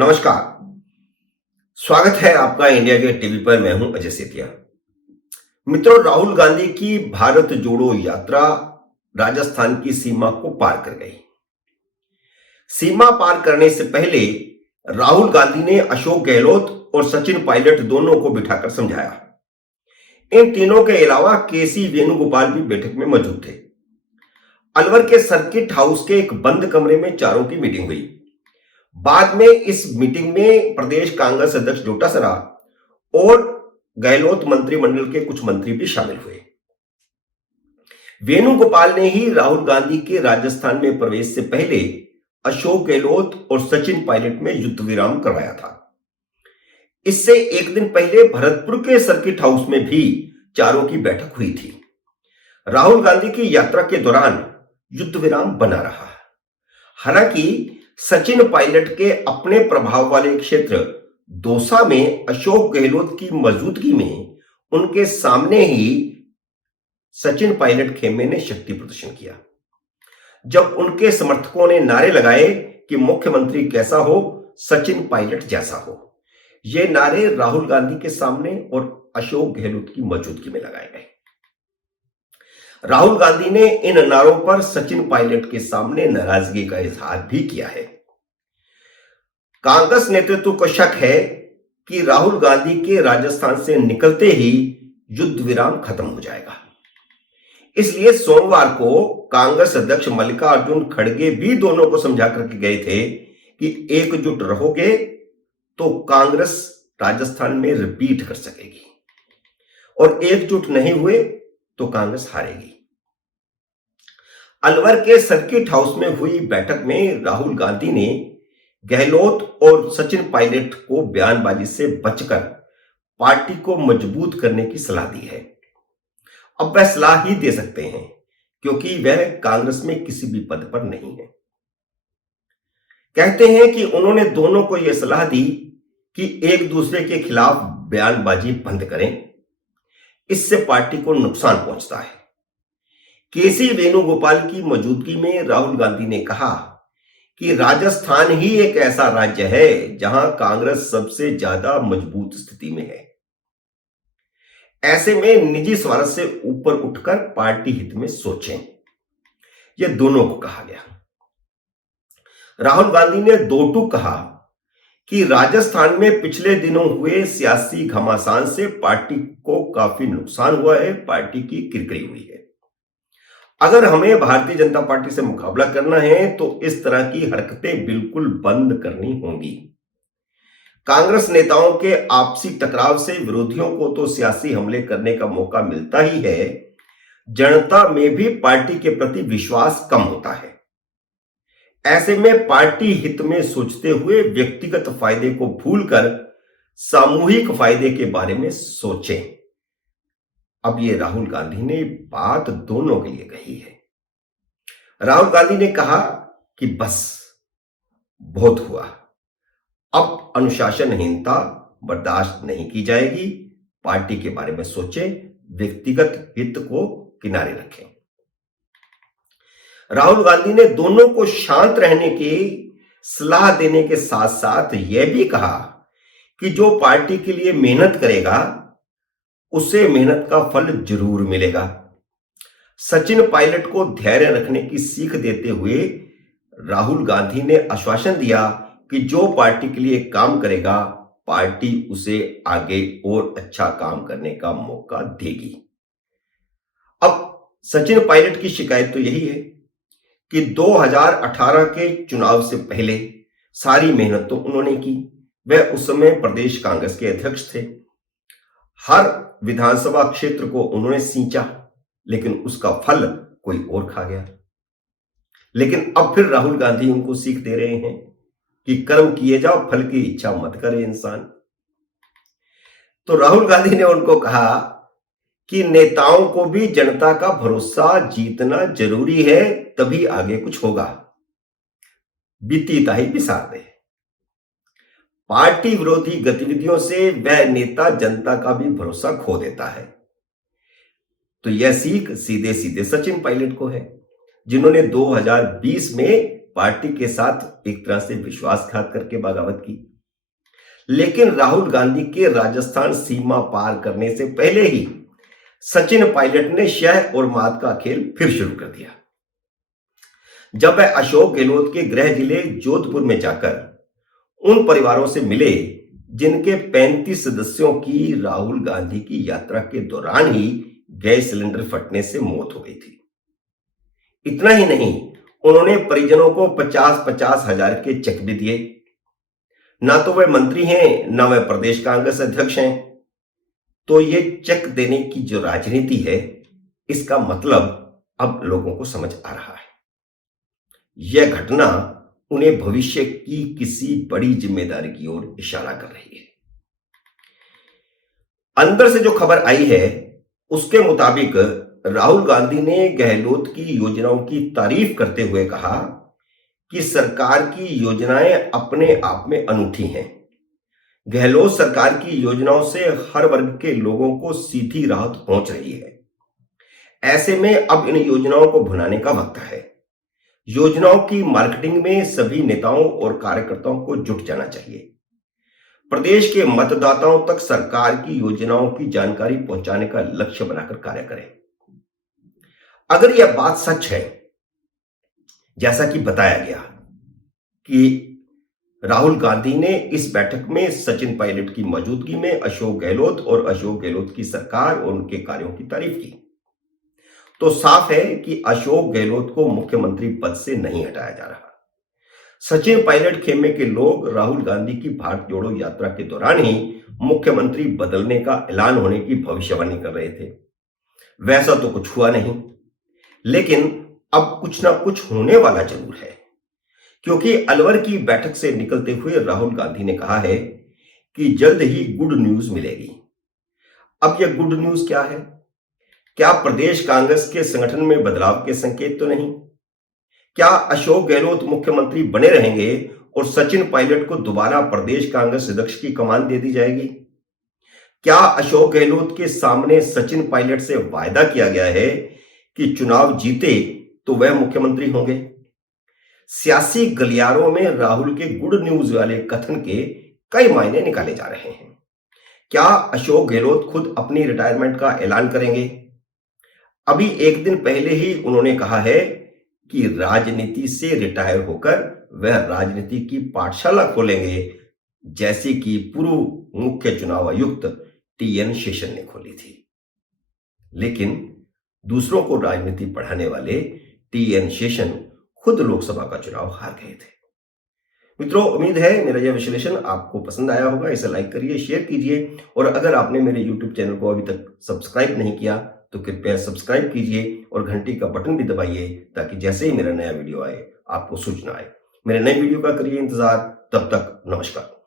नमस्कार। स्वागत है आपका इंडिया गेट टीवी पर। मैं हूं अजय सेतिया। मित्रों, राहुल गांधी की भारत जोड़ो यात्रा राजस्थान की सीमा को पार कर गई। सीमा पार करने से पहले राहुल गांधी ने अशोक गहलोत और सचिन पायलट दोनों को बिठाकर समझाया। इन तीनों के अलावा केसी वेणुगोपाल भी बैठक में मौजूद थे। अलवर के सर्किट हाउस के एक बंद कमरे में चारों की मीटिंग हुई। बाद में इस मीटिंग में प्रदेश कांग्रेस अध्यक्ष डोटासरा और गहलोत मंत्रिमंडल के कुछ मंत्री भी शामिल हुए। वेणुगोपाल ने ही राहुल गांधी के राजस्थान में प्रवेश से पहले अशोक गहलोत और सचिन पायलट में युद्ध विराम करवाया था। इससे एक दिन पहले भरतपुर के सर्किट हाउस में भी चारों की बैठक हुई थी। राहुल गांधी की यात्रा के दौरान युद्ध विराम बना रहा। हालांकि सचिन पायलट के अपने प्रभाव वाले क्षेत्र दौसा में अशोक गहलोत की मौजूदगी में उनके सामने ही सचिन पायलट खेमे ने शक्ति प्रदर्शन किया। जब उनके समर्थकों ने नारे लगाए कि मुख्यमंत्री कैसा हो, सचिन पायलट जैसा हो, ये नारे राहुल गांधी के सामने और अशोक गहलोत की मौजूदगी में लगाए गए। राहुल गांधी ने इन नारों पर सचिन पायलट के सामने नाराजगी का इजहार भी किया है। कांग्रेस नेतृत्व को शक है कि राहुल गांधी के राजस्थान से निकलते ही युद्ध विराम खत्म हो जाएगा। इसलिए सोमवार को कांग्रेस अध्यक्ष मल्लिकार्जुन खड़गे भी दोनों को समझा करके गए थे कि एकजुट रहोगे तो कांग्रेस राजस्थान में रिपीट कर सकेगी, और एकजुट नहीं हुए तो कांग्रेस हारेगी। अलवर के सर्किट हाउस में हुई बैठक में राहुल गांधी ने गहलोत और सचिन पायलट को बयानबाजी से बचकर पार्टी को मजबूत करने की सलाह दी है। अब वह सलाह ही दे सकते हैं क्योंकि वह कांग्रेस में किसी भी पद पर नहीं है। कहते हैं कि उन्होंने दोनों को यह सलाह दी कि एक दूसरे के खिलाफ बयानबाजी बंद करें, इससे पार्टी को नुकसान पहुंचता है। केसी वेणुगोपाल की मौजूदगी में राहुल गांधी ने कहा कि राजस्थान ही एक ऐसा राज्य है जहां कांग्रेस सबसे ज्यादा मजबूत स्थिति में है। ऐसे में निजी स्वार्थ से ऊपर उठकर पार्टी हित में सोचें, यह दोनों को कहा गया। राहुल गांधी ने दो टूक कहा कि राजस्थान में पिछले दिनों हुए सियासी घमासान से पार्टी को काफी नुकसान हुआ है, पार्टी की किरकिरी हुई है। अगर हमें भारतीय जनता पार्टी से मुकाबला करना है तो इस तरह की हरकतें बिल्कुल बंद करनी होंगी। कांग्रेस नेताओं के आपसी टकराव से विरोधियों को तो सियासी हमले करने का मौका मिलता ही है, जनता में भी पार्टी के प्रति विश्वास कम होता है। ऐसे में पार्टी हित में सोचते हुए व्यक्तिगत फायदे को भूलकर सामूहिक फायदे के बारे में सोचें। अब ये राहुल गांधी ने बात दोनों के लिए कही है। राहुल गांधी ने कहा कि बस बहुत हुआ, अब अनुशासनहीनता बर्दाश्त नहीं की जाएगी, पार्टी के बारे में सोचें, व्यक्तिगत हित को किनारे रखें। राहुल गांधी ने दोनों को शांत रहने की सलाह देने के साथ साथ यह भी कहा कि जो पार्टी के लिए मेहनत करेगा उसे मेहनत का फल जरूर मिलेगा। सचिन पायलट को धैर्य रखने की सीख देते हुए राहुल गांधी ने आश्वासन दिया कि जो पार्टी के लिए काम करेगा पार्टी उसे आगे और अच्छा काम करने का मौका देगी। अब सचिन पायलट की शिकायत तो यही है कि 2018 के चुनाव से पहले सारी मेहनत तो उन्होंने की। वह उस समय प्रदेश कांग्रेस के अध्यक्ष थे। हर विधानसभा क्षेत्र को उन्होंने सींचा, लेकिन उसका फल कोई और खा गया। लेकिन अब फिर राहुल गांधी उनको सीख दे रहे हैं कि कर्म किए जाओ, फल की इच्छा मत करे इंसान। तो राहुल गांधी ने उनको कहा कि नेताओं को भी जनता का भरोसा जीतना जरूरी है, तभी आगे कुछ होगा। बीती ताही बिसार दे। पार्टी विरोधी गतिविधियों से वह नेता जनता का भी भरोसा खो देता है। तो यह सीख सीधे सीधे सचिन पायलट को है, जिन्होंने 2020 में पार्टी के साथ एक तरह से विश्वासघात करके बगावत की। लेकिन राहुल गांधी के राजस्थान सीमा पार करने से पहले ही सचिन पायलट ने शह और मात का खेल फिर शुरू कर दिया। जब वह अशोक गहलोत के गृह जिले जोधपुर में जाकर उन परिवारों से मिले जिनके 35 सदस्यों की राहुल गांधी की यात्रा के दौरान ही गैस सिलेंडर फटने से मौत हो गई थी। इतना ही नहीं, उन्होंने परिजनों को 50-50 हजार के चेक भी दिए। ना तो वह मंत्री हैं, ना वह प्रदेश कांग्रेस अध्यक्ष हैं। तो ये चेक देने की जो राजनीति है, इसका मतलब अब लोगों को समझ आ रहा है। यह घटना उन्हें भविष्य की किसी बड़ी जिम्मेदारी की ओर इशारा कर रही है। अंदर से जो खबर आई है उसके मुताबिक राहुल गांधी ने गहलोत की योजनाओं की तारीफ करते हुए कहा कि सरकार की योजनाएं अपने आप में अनूठी हैं। गहलोत सरकार की योजनाओं से हर वर्ग के लोगों को सीधी राहत पहुंच रही है। ऐसे में अब इन योजनाओं को भुनाने का वक्त है। योजनाओं की मार्केटिंग में सभी नेताओं और कार्यकर्ताओं को जुट जाना चाहिए। प्रदेश के मतदाताओं तक सरकार की योजनाओं की जानकारी पहुंचाने का लक्ष्य बनाकर कार्य करें। अगर यह बात सच है, जैसा कि बताया गया कि राहुल गांधी ने इस बैठक में सचिन पायलट की मौजूदगी में अशोक गहलोत और अशोक गहलोत की सरकार और उनके कार्यों की तारीफ की, तो साफ है कि अशोक गहलोत को मुख्यमंत्री पद से नहीं हटाया जा रहा। सचिन पायलट खेमे के लोग राहुल गांधी की भारत जोड़ो यात्रा के दौरान ही मुख्यमंत्री बदलने का ऐलान होने की भविष्यवाणी कर रहे थे। वैसा तो कुछ हुआ नहीं, लेकिन अब कुछ ना कुछ होने वाला जरूर है, क्योंकि अलवर की बैठक से निकलते हुए राहुल गांधी ने कहा है कि जल्द ही गुड न्यूज मिलेगी। अब यह गुड न्यूज क्या है? क्या प्रदेश कांग्रेस के संगठन में बदलाव के संकेत तो नहीं? क्या अशोक गहलोत मुख्यमंत्री बने रहेंगे और सचिन पायलट को दोबारा प्रदेश कांग्रेस अध्यक्ष की कमान दे दी जाएगी? क्या अशोक गहलोत के सामने सचिन पायलट से वायदा किया गया है कि चुनाव जीते तो वह मुख्यमंत्री होंगे? सियासी गलियारों में राहुल के गुड न्यूज वाले कथन के कई मायने निकाले जा रहे हैं। क्या अशोक गहलोत खुद अपनी रिटायरमेंट का ऐलान करेंगे? अभी एक दिन पहले ही उन्होंने कहा है कि राजनीति से रिटायर होकर वह राजनीति की पाठशाला खोलेंगे, जैसी कि पूर्व मुख्य चुनाव आयुक्त टीएन शेषन ने खोली थी। लेकिन दूसरों को राजनीति पढ़ाने वाले टीएन शेषन खुद लोकसभा का चुनाव हार गए थे। मित्रों, उम्मीद है मेरा यह विश्लेषण आपको पसंद आया होगा। इसे लाइक करिए, शेयर कीजिए, और अगर आपने मेरे YouTube चैनल को अभी तक सब्सक्राइब नहीं किया तो कृपया सब्सक्राइब कीजिए और घंटी का बटन भी दबाइए, ताकि जैसे ही मेरा नया वीडियो आए आपको सूचना आए। मेरे नए वीडियो का करिए इंतजार। तब तक नमस्कार।